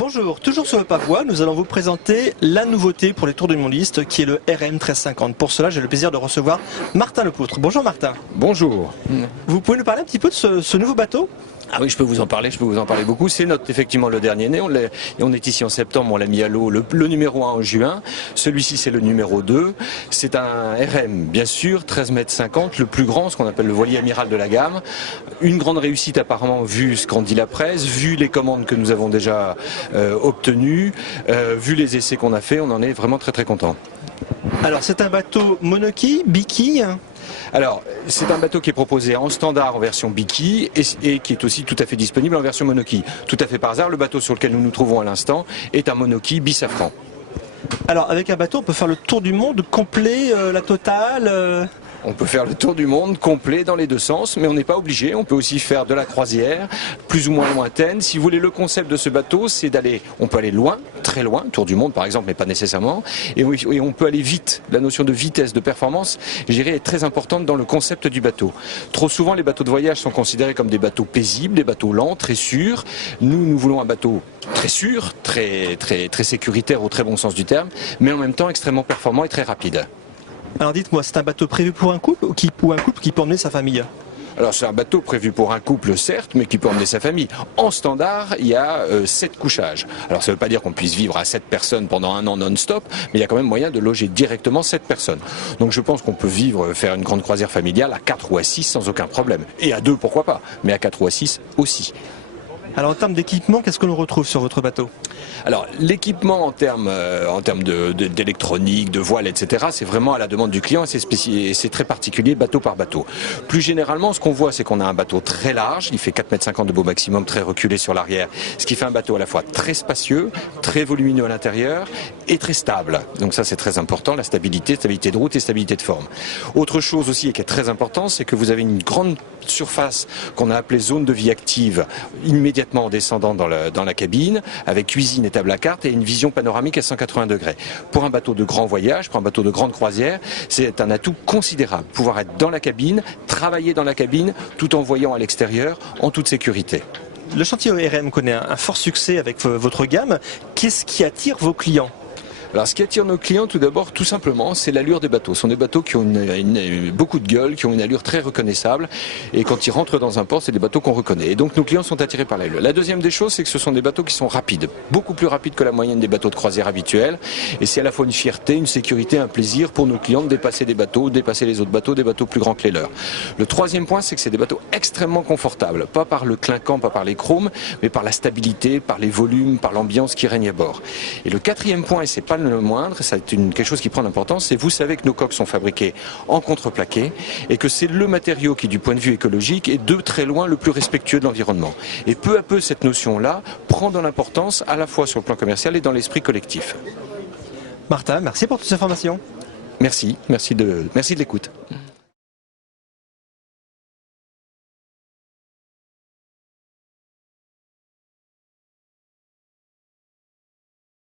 Bonjour, toujours sur le Pavois, nous allons vous présenter la nouveauté pour les Tours du Mondiste qui est le RM 1350. Pour cela, j'ai le plaisir de recevoir Martin Lepoutre. Bonjour Martin. Bonjour. Vous pouvez nous parler un petit peu de ce nouveau bateau ? Ah oui, je peux vous en parler beaucoup. C'est effectivement le dernier né. On est ici en septembre, on l'a mis à l'eau le numéro 1 en juin. Celui-ci, c'est le numéro 2. C'est un RM, bien sûr, 13,50 m, le plus grand, ce qu'on appelle le voilier amiral de la gamme. Une grande réussite apparemment, vu ce qu'en dit la presse, vu les commandes que nous avons déjà obtenues, vu les essais qu'on a fait, on en est vraiment très très content. Alors, c'est un bateau monoquille, biquille ? Alors, c'est un bateau qui est proposé en standard en version biquille et qui est aussi tout à fait disponible en version monoquille. Tout à fait par hasard, le bateau sur lequel nous nous trouvons à l'instant est un monoquille bisafran. Alors, avec un bateau, on peut faire le tour du monde complet, la totale On peut faire le tour du monde complet dans les deux sens, mais on n'est pas obligé. On peut aussi faire de la croisière, plus ou moins lointaine. Si vous voulez, le concept de ce bateau, c'est on peut aller loin, très loin, tour du monde par exemple, mais pas nécessairement. Et on peut aller vite. La notion de vitesse, de performance, je dirais, est très importante dans le concept du bateau. Trop souvent, les bateaux de voyage sont considérés comme des bateaux paisibles, des bateaux lents, très sûrs. Nous voulons un bateau très sûr, très sécuritaire au très bon sens du terme, mais en même temps extrêmement performant et très rapide. Alors dites-moi, c'est un bateau prévu pour un couple ou un couple qui peut emmener sa famille ? Alors c'est un bateau prévu pour un couple certes, mais qui peut emmener sa famille. En standard, il y a 7 couchages. Alors ça ne veut pas dire qu'on puisse vivre à 7 personnes pendant un an non-stop, mais il y a quand même moyen de loger directement 7 personnes. Donc je pense qu'on peut faire une grande croisière familiale à 4 ou à 6 sans aucun problème. Et à 2 pourquoi pas, mais à 4 ou à 6 aussi. Alors en termes d'équipement, qu'est-ce que l'on retrouve sur votre bateau ? Alors l'équipement en termes d'électronique, de voile, etc., c'est vraiment à la demande du client et c'est très particulier bateau par bateau. Plus généralement, ce qu'on voit, c'est qu'on a un bateau très large, il fait 4,50 m de beau maximum, très reculé sur l'arrière, ce qui fait un bateau à la fois très spacieux, très volumineux à l'intérieur et très stable. Donc ça c'est très important, la stabilité de route et stabilité de forme. Autre chose aussi et qui est très important, c'est que vous avez une grande surface qu'on a appelée zone de vie active immédiatement en descendant dans la cabine, avec cuisine et table à cartes et une vision panoramique à 180 degrés. Pour un bateau de grand voyage, pour un bateau de grande croisière, c'est un atout considérable. Pouvoir être dans la cabine, travailler dans la cabine, tout en voyant à l'extérieur, en toute sécurité. Le chantier ORM connaît un fort succès avec votre gamme. Qu'est-ce qui attire vos clients ? Alors ce qui attire nos clients tout d'abord, tout simplement, c'est l'allure des bateaux. Ce sont des bateaux qui ont beaucoup de gueule, qui ont une allure très reconnaissable. Et quand ils rentrent dans un port, c'est des bateaux qu'on reconnaît. Et donc nos clients sont attirés par l'allure. La deuxième des choses, c'est que ce sont des bateaux qui sont rapides. Beaucoup plus rapides que la moyenne des bateaux de croisière habituels. Et c'est à la fois une fierté, une sécurité, un plaisir pour nos clients de dépasser des bateaux, dépasser les autres bateaux, des bateaux plus grands que les leurs. Le troisième point, c'est que c'est des bateaux extrêmement confortables. Pas par le clinquant, pas par les chromes, mais par la stabilité, par les volumes, par l'ambiance qui règne à bord. Et le quatrième point, et c'est pas le moindre, c'est quelque chose qui prend l'importance, c'est vous savez que nos coques sont fabriquées en contreplaqué et que c'est le matériau qui, du point de vue écologique, est de très loin le plus respectueux de l'environnement. Et peu à peu, cette notion-là prend de l'importance à la fois sur le plan commercial et dans l'esprit collectif. Martin, merci pour toutes ces informations. Merci de l'écoute.